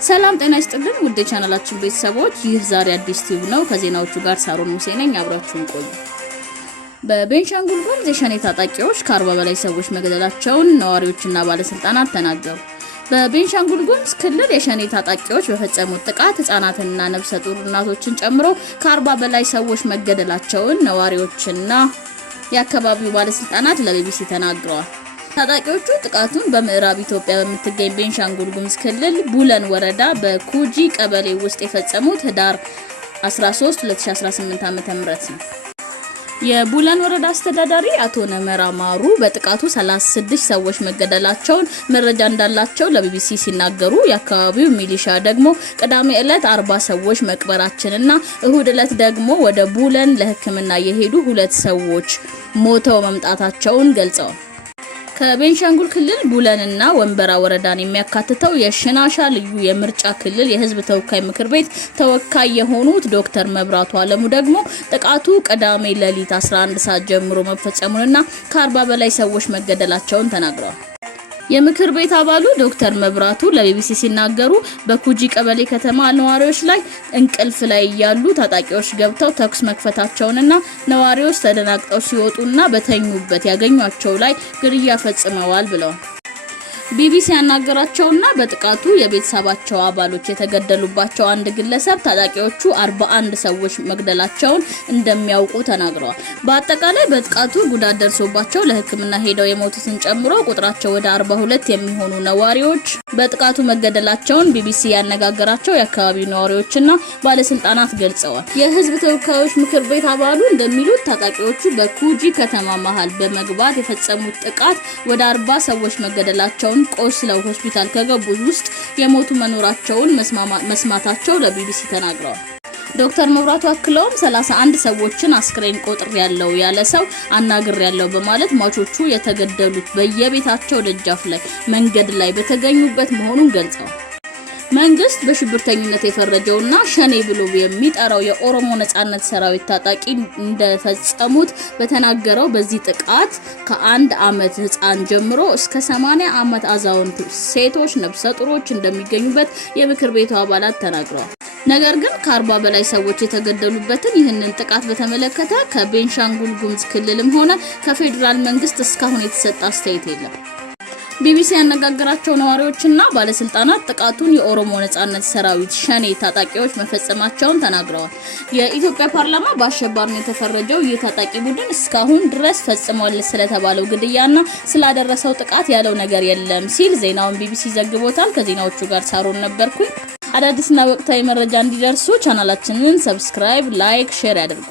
ሰላም ጤና ይስጥልን ውድ ቻናላችን ቤተሰቦች ይህ ዛሬ አዲስ ቲቪ ነው ከዜናዎቹ ጋር ሳሮን ሙሴ ነኝ አብራችሁን ቆዩ በቤንሻንጉል ጉሙዝ የሸኔ ታጣቂዎች ከ40 በላይ ሰዎች መገደላቸውን ነዋሪዎችና ባለስልጣናት ተናገሩ በቤንሻንጉል ጉሙዝ ክልል የሸኔ ታጣቂዎች በፈጸሙት ጥቃት ህፃናትና ነፍሰ ጡር እናቶችን ጨምሮ ከ40 በላይ ሰዎች መገደላቸውን ነዋሪዎችና የአካባቢው ባለስልጣናት ለቢቢሲ ተናግረዋል ታጣቂዎቹ ጥቃቱን በምዕራብ ኢትዮጵያ በምትገኝ ቤንሻንጉል ጉሙዝ ክልል ቡለን ወረዳ በኩጂ ቀበሌ ውስጥ የፈጸሙት ህዳር 13 2018 ዓ.ም ነው የቡለን ወረዳ አስተዳዳሪ አቶ ነመራ ማሩ በጥቃቱ 36 ሰዎች መገደላቸውን መረጃ እንዳላቸው ለቢቢሲ ሲናገሩ የአካባቢው ሚሊሻ ደግሞ ቅዳሜ ዕለት 40 ሰዎች መቅበራችንና እሁድ ዕለት ደግሞ ወደ ቡለን ለህክምና የሄዱ 2 ሰዎች ሞተው መምጣታቸውን ገልጸዋል ከቤንሻንጉል ክልል ቡለንና ወንበራ ወረዳን የሚያካትተው የሽናሻ ልዩ የምርጫ ክልል የህዝብ ተወካይ ምክር ቤት ተወካይ የሆኑት ዶክተር መብራቱ አለሙ ደግሞ ጥቃቱ ቅዳሜ ሌሊት 11 ሰዓት ጀምሮ መፈጸሙንና ከ40 በላይ ሰዎች መገደላቸውን ተናግረዋል የምክር ቤት አባሉ ዶክተር መብራቱ ለቢቢሲ ሲናገሩ በኩጂ ቀበሌ ከተማ ነዋሪዎች ላይ እንቅልፍ ላይ ያሉ ታጣቂዎች ገብተው ተኩስ መክፈታቸውንና ነዋሪዎች ተደናግጠው ሲወጡና በተኙበት ያገኟቸው ላይ ግድያ ፈጽመዋል ብለዋል ቢቢሲ ያናገራቸውና በጥቃቱ የቤተሰባቸው አባሎች የተገደሉባቸው አንድ ግለሰብ ታጣቂዎቹ 41 ሰዎች መግደላቸውን እንደሚያውቁ ተናግረዋል በአጠቃላይ በጥቃቱ ጉዳት ደርሶባቸው ለህክምና ሄደው የሞቱትን ጨምሮ ቁጥራቸው ወደ 42 የሚሆኑ ነዋሪዎች በጥቃቱ መገደላቸውን ቢቢሲ ያነጋገራቸው የአካባቢው ነዋሪዎችና ባለስልጣናት ገልጸዋል የህዝብ ተወካዮች ምክር ቤት አባሉ እንደሚሉት ታጣቂዎቹ በኩጂ ከተማ መሃል በመግባት የፈጸሙት ጥቃት ወደ 40 ሰዎች መገደላቸውን ቆስለው ሆስፒታል ከገቡት ውስጥ የሞቱ መኖራቸውን መስማታቸው ለቢቢሲ ተናግረዋል ዶክተር መብራቱ አክለውም 31 ሰዎችን አስክሬን ቆጥር ያለው ሰው አናግር ያለው በማለት ማቾቹ የተገደሉት በየቤታቸው ደጃፍ ላይ መንገድ ላይ በተገኙበት መሆኑን ገልጸዋል መንግስት በሽብርተኝነት የፈረጀውና ሸኔ ብሎ የሚጠራው የኦሮሞ ነጻነት ሰራዊት ታጣቂ እንደፈጸሙት በተናገረው በዚህ ጥቃት ከ1 አመት ህፃን ጀምሮ እስከ 80 አመት አዛውንት ሴቶች ነፍሰ ጡሮች እንደሚገኙበት የምክር ቤቱ አባላት ተናግረዋል ነገር ግን ከ40 በላይ ሰዎች የተገደሉበትን ይህንን ጥቃት በተመለከተ ከቤንሻንጉል ጉሙዝ ክልልም ሆነ ከፌደራል መንግስት እስካሁን የተሰጠ አስተያየት የለም ቢቢሲ ያነጋገራቸው ነዋሪዎችና ባለስልጣናት ጥቃቱን የኦሮሞ ነጻነት ሰራዊት ሸኔ ታጣቂዎች መፈጸማቸውን ተናግረዋል የኢትዮጵያ ፓርላማ በአሸባሪነት የተፈረጀው የታጣቂ ቡድን እስካሁን ድረስ ፈጽሟል ስለተባለው ግድያና ስላደረሰው ጥቃት ያለው ነገር የለም ሲል ዜናውን ቢቢሲ ዘግቦታል ከዜናዎቹ ጋር ሳሮን ነበርኩኝ አዳዲስና ወቅታዊ መረጃ እንዲደርሱ ቻናላችንን ሰብስክራይብ ላይክ ሼር ያድርጉ